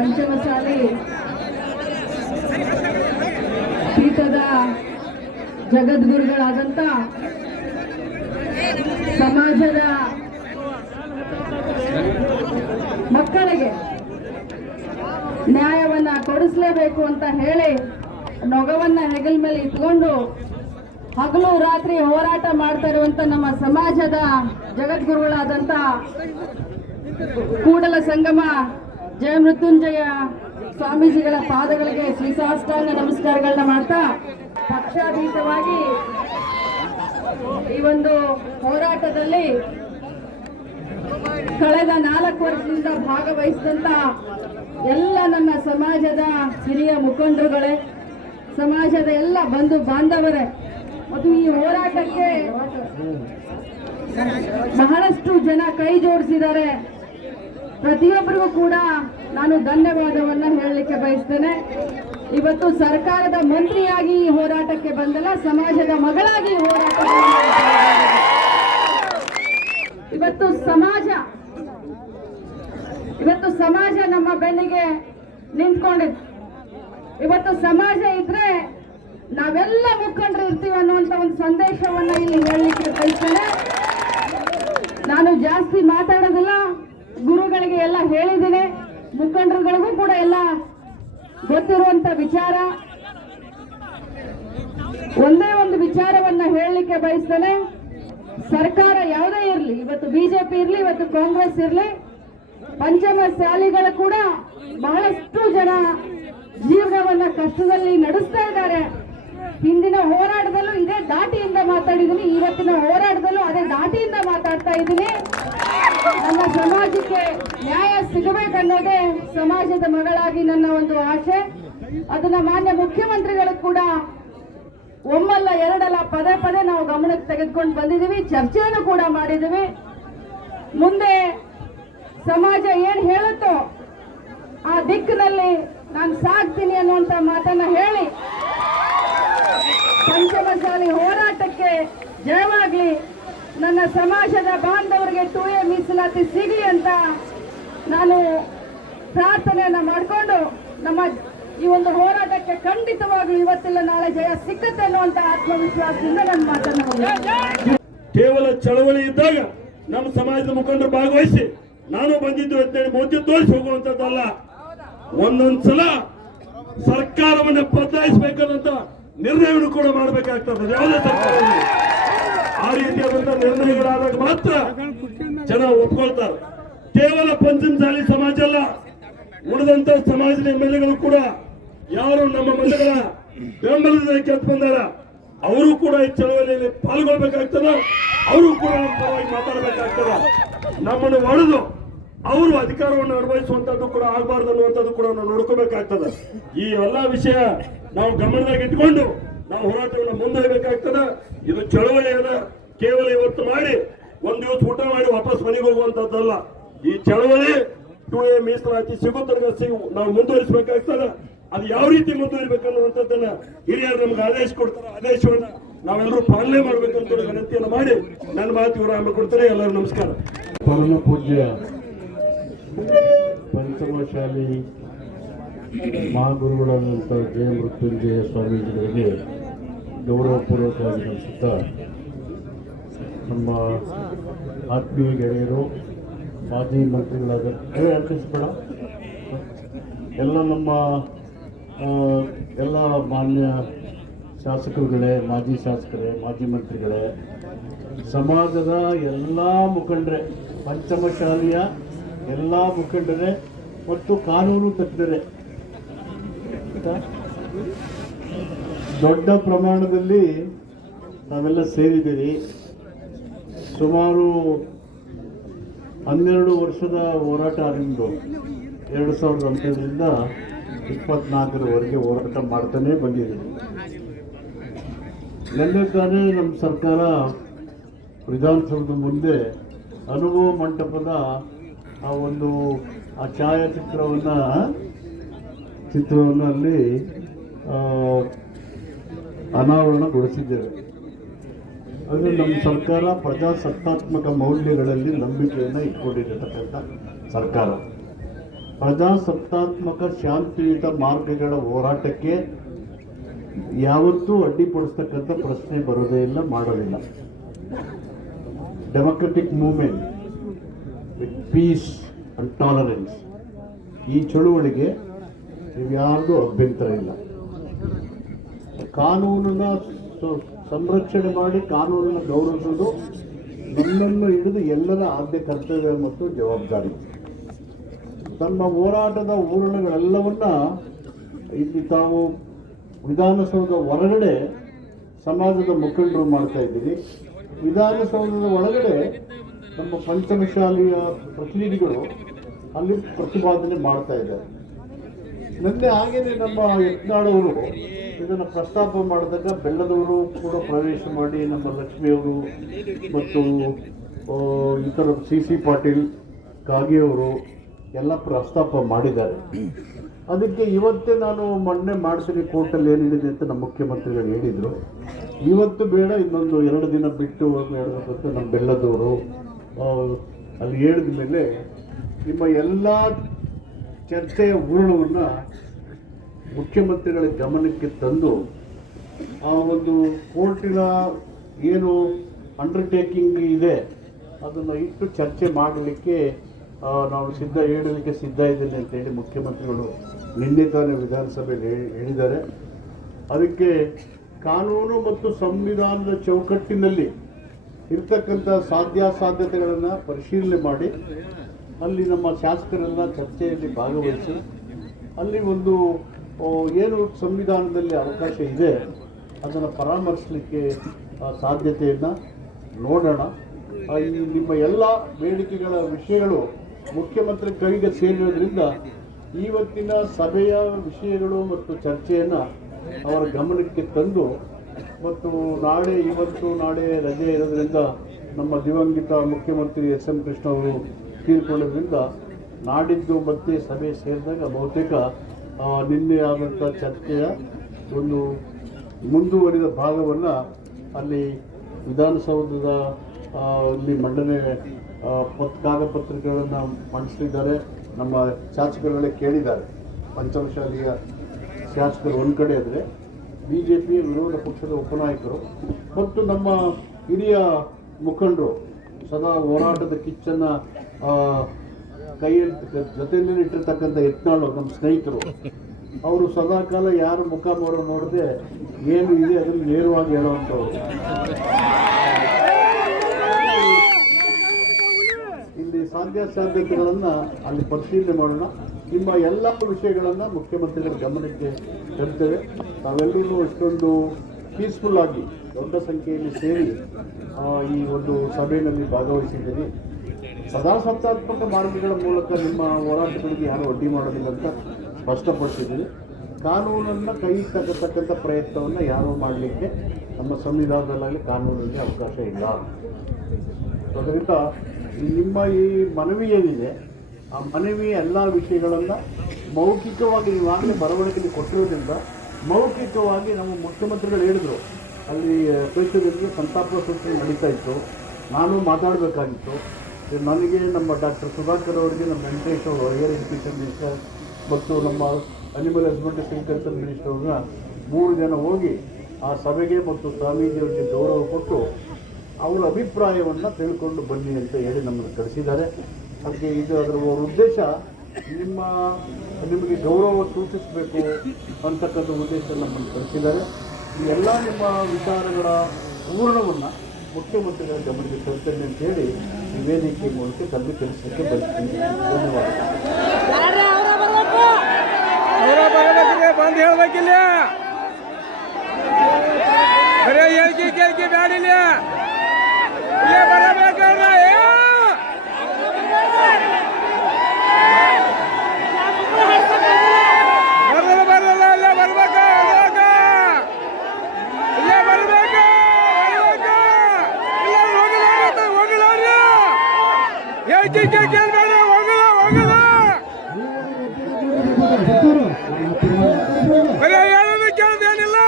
ಪಂಚಮಸಾಲಿ ಪೀಠದ ಜಗದ್ಗುರುಗಳಾದಂಥ ಸಮಾಜದ ಮಕ್ಕಳಿಗೆ ನ್ಯಾಯವನ್ನ ಕೊಡಿಸಲೇಬೇಕು ಅಂತ ಹೇಳಿ ನೊಗವನ್ನ ಹೆಗಲ ಮೇಲೆ ಇಟ್ಕೊಂಡು ಹಗಲು ರಾತ್ರಿ ಹೋರಾಟ ಮಾಡ್ತಾ ಇರುವಂತ ನಮ್ಮ ಸಮಾಜದ ಜಗದ್ಗುರುಗಳಾದಂತ ಕೂಡಲ ಸಂಗಮ ಜಯಮೃತ್ಯುಂಜಯ ಸ್ವಾಮೀಜಿಗಳ ಪಾದಗಳಿಗೆ ಶ್ರೀಸಾಷ್ಟಾಂಗ ನಮಸ್ಕಾರಗಳನ್ನ ಮಾಡ್ತಾ ಪಕ್ಷಾತೀತವಾಗಿ ಈ ಒಂದು ಹೋರಾಟದಲ್ಲಿ ಕಳೆದ 4 ವರ್ಷದಿಂದ ಭಾಗವಹಿಸಿದಂತ ಎಲ್ಲ ನನ್ನ ಸಮಾಜದ ಹಿರಿಯ ಮುಖಂಡರುಗಳೇ, ಸಮಾಜದ ಎಲ್ಲ ಬಂಧು ಬಾಂಧವರೇ ಮತ್ತು ಈ ಹೋರಾಟಕ್ಕೆ ಬಹಳಷ್ಟು ಜನ ಕೈ ಜೋಡಿಸಿದ್ದಾರೆ. ಪ್ರತಿಯೊಬ್ಬರಿಗೂ ಕೂಡ ನಾನು ಧನ್ಯವಾದವನ್ನ ಹೇಳಲಿಕ್ಕೆ ಬಯಸ್ತೇನೆ. ಇವತ್ತು ಸರ್ಕಾರದ ಮಂತ್ರಿಯಾಗಿ ಈ ಹೋರಾಟಕ್ಕೆ ಬಂದಲ್ಲ, ಸಮಾಜದ ಮಗಳಾಗಿ ಹೋರಾಟ ಇವತ್ತು ಸಮಾಜ ನಮ್ಮ ಬೆನ್ನಿಗೆ ನಿಂತ್ಕೊಂಡಿದೆ. ಇವತ್ತು ಸಮಾಜ ಇದ್ರೆ ನಾವೆಲ್ಲ ಮುಖಂಡರು ಇರ್ತೀವಿ ಅನ್ನುವಂತ ಒಂದು ಸಂದೇಶವನ್ನ ಇಲ್ಲಿ ಹೇಳಲಿಕ್ಕೆ ಬಯಸ್ತೇನೆ. ನಾನು ಜಾಸ್ತಿ ಮಾತಾಡೋದಿಲ್ಲ, ಗುರುಗಳಿಗೆ ಎಲ್ಲ ಹೇಳಿದ್ದೀನಿ, ಮುಖಂಡರುಗಳಿಗೂ ಕೂಡ ಎಲ್ಲ ಗೊತ್ತಿರುವಂತ ವಿಚಾರ. ಒಂದೇ ಒಂದು ವಿಚಾರವನ್ನ ಹೇಳಲಿಕ್ಕೆ ಬಯಸ್ತೇನೆ. ಸರ್ಕಾರ ಯಾವುದೇ ಇರಲಿ, ಇವತ್ತು ಬಿಜೆಪಿ ಇರಲಿ, ಇವತ್ತು ಕಾಂಗ್ರೆಸ್ ಇರಲಿ, ಪಂಚಮಸಾಲಿಗಳು ಕೂಡ ಬಹಳಷ್ಟು ಜನ ಜೀವನವನ್ನ ಕಷ್ಟದಲ್ಲಿ ನಡೆಸ್ತಾ ಇದ್ದಾರೆ. ಹಿಂದಿನ ಹೋರಾಟದಲ್ಲೂ ಇದೇ ದಾಟಿಯಿಂದ ಮಾತಾಡಿದ್ದೀನಿ, ಇವತ್ತಿನ ಹೋರಾಟದಲ್ಲೂ ಅದೇ ದಾಟಿಯಿಂದ ಮಾತಾಡ್ತಾ ಇದ್ದೀನಿ. ನಮ್ಮ ಸಮಾಜಕ್ಕೆ ನ್ಯಾಯ ಸಿಗಬೇಕನ್ನೋದೇ ಸಮಾಜದ ಮಗಳಾಗಿ ನನ್ನ ಒಂದು ಆಶೆ. ಅದನ್ನ ಮಾನ್ಯ ಮುಖ್ಯಮಂತ್ರಿಗಳು ಕೂಡ ಒಮ್ಮಲ್ಲ ಎರಡಲ್ಲ ಪದೇ ಪದೇ ನಾವು ಗಮನಕ್ಕೆ ತೆಗೆದುಕೊಂಡು ಬಂದಿದ್ದೀವಿ, ಚರ್ಚೆಯನ್ನು ಕೂಡ ಮಾಡಿದ್ದೀವಿ. ಮುಂದೆ ಸಮಾಜ ಏನ್ ಹೇಳುತ್ತೋ ಆ ದಿಕ್ಕಿನಲ್ಲಿ ನಾನು ಸಾಗ್ತೀನಿ ಅನ್ನುವಂತ ಮಾತನ್ನ ಹೇಳಿ ಪಂಚಮಸಾಲಿ ಹೋರಾಟಕ್ಕೆ ಜಯವಾಗ್ಲಿ. ನನ್ನ ಸಮಾಜದ ಬಾಂಧವರಿಗೆ 2A ಮೀಸಲಾತಿ ಸಿಗಲಿ ಅಂತ ನಾನು ಪ್ರಾರ್ಥನೆಯನ್ನ ಮಾಡಿಕೊಂಡು ನಮ್ಮ ಈ ಒಂದು ಹೋರಾಟಕ್ಕೆ ಖಂಡಿತವಾಗ್ಲೂ ಇವತ್ತಿಲ್ಲ ನಾಳೆ ಜಯ ಸಿಕ್ಕತ್ತೆ ಅನ್ನುವಂತ ಆತ್ಮವಿಶ್ವಾಸದಿಂದ ನನ್ನ ಮಾತನ್ನ ಕೇವಲ ಚಳವಳಿ ಇದ್ದಾಗ ನಮ್ಮ ಸಮಾಜದ ಮುಖಂಡರು ಭಾಗವಹಿಸಿ ನಾನು ಬಂದಿದ್ದು ಅಂತೇಳಿ ಮೋದಿ ತೋರಿಸಿ ಹೋಗುವಂತದ್ದಲ್ಲ. ಒಂದೊಂದ್ಸಲ ಸರ್ಕಾರವನ್ನ ಬದಲಾಯಿಸಬೇಕನ್ನಂತ ನಿರ್ಣಯವನ್ನು ಕೂಡ ಮಾಡಬೇಕಾಗ್ತದೆ. ಯಾವುದೇ ಸರ್ಕಾರ ಆ ರೀತಿಯಾದಂತಹ ನಿರ್ಣಯಗಳಾದಾಗ ಮಾತ್ರ ಜನ ಒಪ್ಕೊಳ್ತಾರೆ. ಕೇವಲ ಪಂಚಮಸಾಲಿ ಸಮಾಜ ಅಲ್ಲ, ಉಳಿದಂತ ಸಮಾಜದ MLAಗಳು ಕೂಡ ಯಾರು ನಮ್ಮ ಮತಗಳ ಬೆಂಬಲದ ಕೆತ್ತ ಬಂದಾರ ಅವರು ಕೂಡ ಈ ಚಳವಳಿಯಲ್ಲಿ ಪಾಲ್ಗೊಳ್ಬೇಕಾಗ್ತದ. ಅವರು ಕೂಡ ನಮ್ಮ ಪರವಾಗಿ ಮಾತಾಡಬೇಕಾಗ್ತದ. ನಮ್ಮನ್ನು ಒಡೆದು ಅವರು ಅಧಿಕಾರವನ್ನು ಅನುಭವಿಸುವಂತದ್ದು ಕೂಡ ಆಗಬಾರ್ದು ಅನ್ನುವಂಥದ್ದು ಕೂಡ ನಾವು ನೋಡ್ಕೋಬೇಕಾಗ್ತದ. ಈ ಎಲ್ಲಾ ವಿಷಯ ನಾವು ಗಮನದಾಗ ಇಟ್ಕೊಂಡು ನಾವು ಹೋರಾಟವನ್ನು ಮುಂದುವರಿಬೇಕಾಗ್ತದ. ಇದು ಚಳವಳಿಯನ್ನ ಕೇವಲ ಇವತ್ತು ಮಾಡಿ ಒಂದ್ ದಿವಸ ಊಟ ಮಾಡಿ ವಾಪಸ್ ಮನೆಗೆ ಹೋಗುವಂತದ್ದಲ್ಲ. ಈ ಚಳವಳಿ 2A ಮೀಸಲಾತಿ ಸಿಗುತ್ತರ್ಗ ನಾವು ಮುಂದುವರಿಸಬೇಕಾಗ್ತದ. ಅದು ಯಾವ ರೀತಿ ಮುಂದುವರಿಬೇಕನ್ನುವಂಥದ್ದನ್ನ ಹಿರಿಯರು ನಮ್ಗೆ ಆದೇಶ ಕೊಡ್ತಾರೆ. ಆದೇಶವನ್ನ ನಾವೆಲ್ಲರೂ ಪಾಲನೆ ಮಾಡ್ಬೇಕಂತ ವಿನಂತಿಯನ್ನು ಮಾಡಿ ನನ್ನ ಮಾತು ವಿರಾಮ ಕೊಡ್ತಾರೆ. ಎಲ್ಲರೂ ನಮಸ್ಕಾರ. ಪರಮ ಪೂಜ್ಯ ಪಂಚಮಶಾಲಿ ಮಹಾಗುರುಗಳಾದಂಥ ಜಯಮೃತ್ಯುಂಜಯ ಸ್ವಾಮೀಜಿಗಳಿಗೆ ಗೌರವಪೂರ್ವಕವಾಗಿ ನಡೆಸುತ್ತಾ ನಮ್ಮ ಆತ್ಮೀಯ ಗೆಳೆಯರು ಮಾಜಿ ಮಂತ್ರಿಗಳಾದ ಅರ್ಪಿಸಬೇಡ ಎಲ್ಲ ನಮ್ಮ ಎಲ್ಲ ಮಾನ್ಯ ಶಾಸಕರುಗಳೇ, ಮಾಜಿ ಶಾಸಕರೇ, ಮಾಜಿ ಮಂತ್ರಿಗಳೇ, ಸಮಾಜದ ಎಲ್ಲ ಮುಖಂಡರೇ, ಪಂಚಮಶಾಲಿಯ ಎಲ್ಲ ಮುಖಂಡರೇ ಮತ್ತು ಕಾನೂನು ತಜ್ಞರೇ, ದೊಡ್ಡ ಪ್ರಮಾಣದಲ್ಲಿ ನಾವೆಲ್ಲ ಸೇರಿದ್ದೀರಿ. ಸುಮಾರು 12 ವರ್ಷದ ಹೋರಾಟ ನಿಮ್ಮದು. 2009ರಿಂದ 24ರವರೆಗೆ ಹೋರಾಟ ಮಾಡ್ತಾನೆ ಬಂದಿದ್ದೀವಿ. ನಿನ್ನೆ ತಾನೇ ನಮ್ಮ ಸರ್ಕಾರ ವಿಧಾನಸೌಧದ ಮುಂದೆ ಅನುಭವ ಮಂಟಪದ ಆ ಚಿತ್ರವನ್ನು ಅಲ್ಲಿ ಅನಾವರಣಗೊಳಿಸಿದ್ದೇವೆ. ಅದು ನಮ್ಮ ಸರ್ಕಾರ ಪ್ರಜಾಸತ್ತಾತ್ಮಕ ಮೌಲ್ಯಗಳಲ್ಲಿ ನಂಬಿಕೆಯನ್ನು ಇಟ್ಕೊಂಡಿರತಕ್ಕಂಥ ಸರ್ಕಾರ. ಪ್ರಜಾಸತ್ತಾತ್ಮಕ ಶಾಂತಿಯುತ ಮಾರ್ಗಗಳ ಹೋರಾಟಕ್ಕೆ ಯಾವತ್ತೂ ಅಡ್ಡಿಪಡಿಸ್ತಕ್ಕಂಥ ಪ್ರಶ್ನೆ ಬರೋದೇ ಇಲ್ಲ, ಮಾಡೋದಿಲ್ಲ. Democratic movement with piece and tolerance, ಈ ಚಳುವಳಿಗೆ ಯಾರಿಗೂ ಅಭ್ಯಂತರ ಇಲ್ಲ. ಕಾನೂನನ್ನ ಸಂರಕ್ಷಣೆ ಮಾಡಿ ಕಾನೂನನ್ನು ಗೌರವಿಸುವುದು ನಮ್ಮನ್ನು ಹಿಡಿದು ಎಲ್ಲರ ಆದ್ಯ ಕರ್ತವ್ಯ ಮತ್ತು ಜವಾಬ್ದಾರಿ. ತಮ್ಮ ಹೋರಾಟದ ಊರಣಗಳೆಲ್ಲವನ್ನ ಇಲ್ಲಿ ತಾವು ವಿಧಾನಸೌಧದ ಹೊರಗಡೆ ಸಮಾಜದ ಮುಖಂಡರು ಮಾಡ್ತಾ ಇದ್ದೀರಿ. ವಿಧಾನಸೌಧದ ಒಳಗಡೆ ನಮ್ಮ ಪಂಚಮಶಾಲೆಯ ಪ್ರತಿನಿಧಿಗಳು ಅಲ್ಲಿ ಪ್ರತಿಪಾದನೆ ಮಾಡ್ತಾ ಇದ್ದಾರೆ. ನಿನ್ನೆ ಹಾಗೇನೆ ನಮ್ಮ ಯತ್ನಾಳವರು ಇದನ್ನು ಪ್ರಸ್ತಾಪ ಮಾಡಿದಾಗ ಬೆಳ್ಳದವರು ಕೂಡ ಪ್ರವೇಶ ಮಾಡಿ, ನಮ್ಮ ಲಕ್ಷ್ಮಿಯವರು ಮತ್ತು ಇತರ ಸಿ ಪಾಟೀಲ್, ಕಾಗೆಯವರು ಎಲ್ಲ ಪ್ರಸ್ತಾಪ ಮಾಡಿದ್ದಾರೆ. ಅದಕ್ಕೆ ಇವತ್ತೇ ನಾನು ಮೊನ್ನೆ ಮಾಡ್ತೀನಿ, ಕೋರ್ಟಲ್ಲಿ ಏನಿದೆ ಅಂತ ನಮ್ಮ ಮುಖ್ಯಮಂತ್ರಿಗಳು ಹೇಳಿದರು. ಇವತ್ತು ಬೇಡ, ಇನ್ನೊಂದು 2 ದಿನ ಬಿಟ್ಟು ಹೇಳಬೇಕಂತ ನಮ್ಮ ಬೆಳ್ಳದವರು ಅಲ್ಲಿ ಹೇಳಿದ ಮೇಲೆ ನಿಮ್ಮ ಎಲ್ಲ ಚರ್ಚೆಯ ಹೂರಣವನ್ನು ಮುಖ್ಯಮಂತ್ರಿಗಳ ಗಮನಕ್ಕೆ ತಂದು ಆ ಒಂದು ಕೋರ್ಟಿನ ಏನು ಅಂಡರ್ಟೇಕಿಂಗ್ ಇದೆ ಅದನ್ನು ಇಟ್ಟು ಚರ್ಚೆ ಮಾಡಲಿಕ್ಕೆ ನಾವು ಹೇಳಲಿಕ್ಕೆ ಸಿದ್ಧ ಇದ್ದೇನೆ ಅಂತೇಳಿ ಮುಖ್ಯಮಂತ್ರಿಗಳು ನಿನ್ನೆ ತಾನೇ ವಿಧಾನಸಭೆಯಲ್ಲಿ ಹೇಳಿದ್ದಾರೆ. ಅದಕ್ಕೆ ಕಾನೂನು ಮತ್ತು ಸಂವಿಧಾನದ ಚೌಕಟ್ಟಿನಲ್ಲಿ ಇರ್ತಕ್ಕಂಥ ಸಾಧ್ಯಾಸಾಧ್ಯತೆಗಳನ್ನು ಪರಿಶೀಲನೆ ಮಾಡಿ ಅಲ್ಲಿ ನಮ್ಮ ಶಾಸಕರೆಲ್ಲ ಚರ್ಚೆಯಲ್ಲಿ ಭಾಗವಹಿಸಿ ಅಲ್ಲಿ ಒಂದು ಏನು ಸಂವಿಧಾನದಲ್ಲಿ ಅವಕಾಶ ಇದೆ ಅದನ್ನು ಪರಾಮರ್ಶಿಸಲಿಕ್ಕೆ ಸಾಧ್ಯತೆಯನ್ನು ನೋಡೋಣ. ನಿಮ್ಮ ಎಲ್ಲ ಬೇಡಿಕೆಗಳ ವಿಷಯಗಳು ಮುಖ್ಯಮಂತ್ರಿ ಕೈಗೆ ಸೇರಿರೋದ್ರಿಂದ ಇವತ್ತಿನ ಸಭೆಯ ವಿಷಯಗಳು ಮತ್ತು ಚರ್ಚೆಯನ್ನು ಅವರ ಗಮನಕ್ಕೆ ತಂದು, ಮತ್ತು ನಾಳೆ ರಜೆ ಇರೋದ್ರಿಂದ ನಮ್ಮ ದಿವಂಗತ ಮುಖ್ಯಮಂತ್ರಿ ಎಸ್.ಎಂ. ಕೃಷ್ಣ ಅವರು ತೀರ್ಕೊಳ್ಳೋದ್ರಿಂದ ನಾಡಿದ್ದು ಮತ್ತೆ ಸಭೆ ಸೇರಿದಾಗ ಬಹುತೇಕ ನಿನ್ನೆ ಆದಂಥ ಚರ್ಚೆಯ ಒಂದು ಮುಂದುವರಿದ ಭಾಗವನ್ನು ಅಲ್ಲಿ ವಿಧಾನಸೌಧದ ಇಲ್ಲಿ ಮಂಡನೆ ಕಾಗದಪತ್ರಗಳನ್ನು ಮಂಡಿಸಲಿದ್ದಾರೆ. ನಮ್ಮ ಶಾಸಕರುಗಳೇ ಕೇಳಿದ್ದಾರೆ. ಪಂಚಮಶಾಲೆಯ ಶಾಸಕರು ಒಂದು ಕಡೆ ಆದರೆ BJP ವಿರೋಧ ಪಕ್ಷದ ಉಪನಾಯಕರು ಮತ್ತು ನಮ್ಮ ಹಿರಿಯ ಮುಖಂಡರು ಸದಾ ಹೋರಾಟದ ಕಿಚ್ಚನ್ನು ಕೈಯಲ್ಲಿ ಜೊತೆಯಲ್ಲಿ ಇಟ್ಟಿರ್ತಕ್ಕಂಥ ಯತ್ನಾಳು ನಮ್ಮ ಸ್ನೇಹಿತರು, ಅವರು ಸದಾಕಾಲ ಯಾರ ಮುಖ ನೋಡದೆ ಏನು ಇದೆ ಅದನ್ನು ನೇರವಾಗಿ ಹೇಳುವಂಥವ್ರು. ಇಲ್ಲಿ ಸಾಧ್ಯಾಸಾಧ್ಯತೆಗಳನ್ನು ಅಲ್ಲಿ ಪರಿಶೀಲನೆ ಮಾಡೋಣ. ನಿಮ್ಮ ಎಲ್ಲ ವಿಷಯಗಳನ್ನು ಮುಖ್ಯಮಂತ್ರಿಗಳ ಗಮನಕ್ಕೆ ತರ್ತೇವೆ. ತಾವೆಲ್ಲರೂ ಇಷ್ಟೊಂದು ಪೀಸ್ಫುಲ್ ಆಗಿ ದೊಡ್ಡ ಸಂಖ್ಯೆಯಲ್ಲಿ ಸೇರಿ ಈ ಒಂದು ಸಭೆಯಲ್ಲಿ ಭಾಗವಹಿಸಿದ್ದೀರಿ. ಸದಾಸತ್ತಾತ್ಮಕ ಮಾರ್ಗಗಳ ಮೂಲಕ ನಿಮ್ಮ ಹೋರಾಟಗಳಿಗೆ ಯಾರು ಅಡ್ಡಿ ಮಾಡೋದಿಲ್ಲ ಅಂತ ಸ್ಪಷ್ಟಪಡಿಸಿದ್ದೀರಿ. ಕಾನೂನನ್ನು ಕೈ ತಗತಕ್ಕಂಥ ಪ್ರಯತ್ನವನ್ನು ಯಾರೂ ಮಾಡಲಿಕ್ಕೆ ನಮ್ಮ ಸಂವಿಧಾನದಲ್ಲಿ ಕಾನೂನಿಗೆ ಅವಕಾಶ ಇಲ್ಲ. ಅದರಿಂದ ನಿಮ್ಮ ಈ ಮನವಿ ಏನಿದೆ ಆ ಮನವಿಯ ಎಲ್ಲ ವಿಷಯಗಳನ್ನು ಮೌಖಿಕವಾಗಿ ಈಗಾಗಲೇ ಬರವಣಿಗೆಯಲ್ಲಿ ಕೊಟ್ಟಿರೋದ್ರಿಂದ ಮೌಖಿಕವಾಗಿ ನಮ್ಮ ಮುಖ್ಯಮಂತ್ರಿಗಳು ಹೇಳಿದರು. ಅಲ್ಲಿ ಪ್ರೇಕ್ಷಕರಿಗೆ ಸಂತಾಪ ಸೂಚನೆ ನಡೀತಾ ಇತ್ತು, ನಾನು ಮಾತಾಡಬೇಕಾಗಿತ್ತು. ನನಗೆ ನಮ್ಮ ಡಾಕ್ಟರ್ ಸುಧಾಕರ್ ಅವರಿಗೆ, ನಮ್ಮ ವೆಂಕಟೇಶ್ ಅವರು ಹೈಯರ್ ಎಜುಕೇಷನ್ ಮಿನಿಸ್ಟರ್ ಮತ್ತು ನಮ್ಮ ಅನಿಮಲ್ ಹಸ್ಬೆಂಡ್ರಿ ಅಗ್ರಿಕಲ್ಚರ್ ಮಿನಿಸ್ಟರ್ ಅವ್ರನ್ನ 3 ಜನ ಹೋಗಿ ಆ ಸಭೆಗೆ ಮತ್ತು ಸ್ವಾಮೀಜಿಯವರಿಗೆ ಗೌರವ ಕೊಟ್ಟು ಅವರ ಅಭಿಪ್ರಾಯವನ್ನು ತಿಳ್ಕೊಂಡು ಬನ್ನಿ ಅಂತ ಹೇಳಿ ನಮ್ಮನ್ನು ಕಳಿಸಿದ್ದಾರೆ. ಅದಕ್ಕೆ ಅದರ ಉದ್ದೇಶ ನಿಮಗೆ ಗೌರವ ಸೂಚಿಸಬೇಕು ಅಂತಕ್ಕಂಥ ಉದ್ದೇಶ ನಮ್ಮನ್ನು ಕಳಿಸಿದ್ದಾರೆ. ಈ ಎಲ್ಲ ನಿಮ್ಮ ವಿಚಾರಗಳ ಪೂರ್ಣವನ್ನು ಮುಖ್ಯಮಂತ್ರಿಗಳ ಗಮನಕ್ಕೆ ತರ್ತೇನೆ ಅಂತ ಹೇಳಿ ಈ ವೇದಿಕೆ ಮೂಲಕ ತಮಗೆ ತಿಳಿಸಲಿಕ್ಕೆ ಬರ್ತೀನಿ. ಧನ್ಯವಾದ. ಬಂದು ಹೇಳ್ಬೇಕಿಲ್ಲ, ಬರೀ ಹೇಳಿಕೆ ಬ್ಯಾಡಿಲ್ಲ, ಇಲ್ಲೇ ಬರಬೇಕಲ್ಲ. ಬರಲ್ಲ ಇಲ್ಲೇ ಬರ್ಬೇಕ, ಇಲ್ಲೇ ಬರ್ಬೇಕ, ಇಲ್ಲ ಹೋಗಿಲ್ಲ ಹೇಳಿಕೆ ಕೇಳ್ಬೇಡ, ಹೋಗಲ್ಲ ಬರೀ ಹೇಳೋದು ಕೇಳೋದೇನಿಲ್ಲ.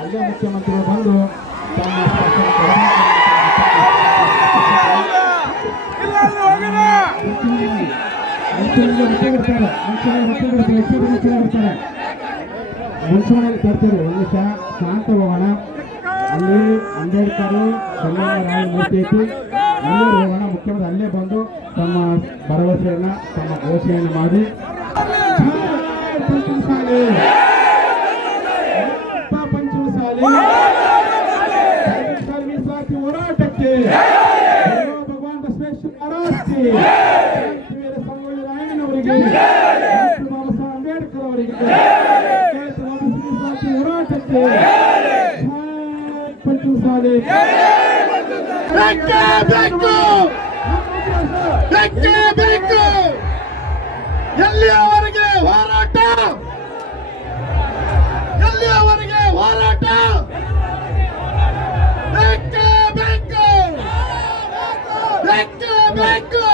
ಅಲ್ಲೇ ಮುಖ್ಯಮಂತ್ರಿಗಳು ಬಂದು ತಮ್ಮ ಮುಂಚೂಣಿಯಲ್ಲಿ ತರ್ತಾರೆ. ಒಂದು ನಿಮಿಷ ಶಾಂತ ಹೋಗೋಣ. ಅಲ್ಲಿ ಅಂಬೇಡ್ಕರ್ ಸಂಗೊಳ್ಳಿ ಮೂರ್ತಿ ಐತಿ, ಅಲ್ಲೇ ಹೋಗೋಣ. ಮುಖ್ಯಮಂತ್ರಿ ಅಲ್ಲೇ ಬಂದು ತಮ್ಮ ಭರವಸೆಯನ್ನ ತಮ್ಮ ಘೋಷಣೆಯನ್ನು ಮಾಡಿ ಪಂಚಮಸಾಲಿ ಮೀಸಲಾತಿ ಹೋರಾಟಕ್ಕೆ ಭಗವಾನ್ ಬಸವೇಶ್ವರ ಮಹಾರಾಜ್ಗೆ, ಸಂಗೊಳ್ಳಿ ರಾಯಣ್ಣನವರಿಗೆ, ಬಾಬಾ ಸಾಹೇಬ್ ಅಂಬೇಡ್ಕರ್ ಅವರಿಗೆ ಮೀಸಲಾತಿ ಹೋರಾಟಕ್ಕೆ ಪಂಚಮಸಾಲಿ ಬೇಕು. ಎಲ್ಲಿಯವರೆಗೆ ಹೋರಾಟ? ಎಲ್ಲಿಯವರೆಗೆ ಹೋರಾಟ? ಬೇಕೇ ಬೇಕು, ಬೇಕೇ ಬೇಕು.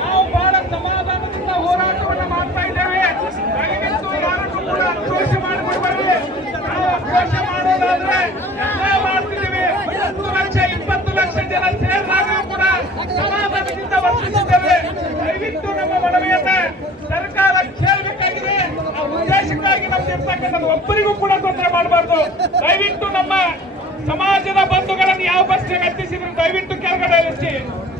ನಾವು ಬಹಳ ಸಮಾಧಾನದಿಂದ ಹೋರಾಟವನ್ನು ಮಾಡ್ತಾ ಇದ್ದೇವೆ. ದಯವಿಟ್ಟು ಯಾರನ್ನು ಕೂಡ ಆಕ್ರೋಶ ಮಾಡಿಕೊಡ್ಬೇಡಿ. ನಾವು ಆಕ್ರೋಶ ಮಾಡೋದಾದ್ರೆ ಎಲ್ಲ ಮಾಡ್ತಿದ್ದೀವಿ. 10 ಲಕ್ಷ 20 ಲಕ್ಷ ಜನ ಸೇರಿದಾಗ ಕೂಡ ಸಮಾಧಾನದಿಂದ ವರ್ತಿಸಿದ್ದೇವೆ. ದಯವಿಟ್ಟು ನಮ್ಮ ಮನವಿಯನ್ನ ಸರ್ಕಾರ ಕೇಳಬೇಕಾಗಿದೆ. ಆ ಉದ್ದೇಶಕ್ಕಾಗಿ ನಮ್ದು ಇರ್ತಕ್ಕಂಥದ್ದು ಒಬ್ಬರಿಗೂ ಕೂಡ ತೊಂದರೆ ಮಾಡಬಾರ್ದು. ದಯವಿಟ್ಟು ನಮ್ಮ ಸಮಾಜದ ಬಂಧುಗಳನ್ನು ಯಾವ ಬಸ್ಗೆ ಎತ್ತಿಸಿದ್ರು ದಯವಿಟ್ಟು ಕೆಳಗಡೆ ಇಳಿಸಿ.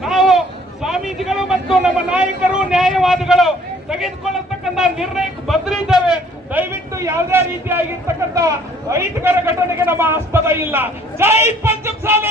ನಾವು ಸ್ವಾಮೀಜಿಗಳು ಮತ್ತು ನಮ್ಮ ನಾಯಕರು ನ್ಯಾಯವಾದಿಗಳು ತೆಗೆದುಕೊಳ್ಳತಕ್ಕಂಥ ನಿರ್ಣಯಕ್ಕೆ ಬದ್ಧರಿದ್ದೇವೆ. ದಯವಿಟ್ಟು ಯಾವುದೇ ರೀತಿಯಾಗಿರ್ತಕ್ಕಂಥ ಅಹಿತಕರ ಘಟನೆಗೆ ನಮ್ಮ ಆಸ್ಪದ ಇಲ್ಲ. ಜೈ ಪಂಚಮಸಾಲಿ.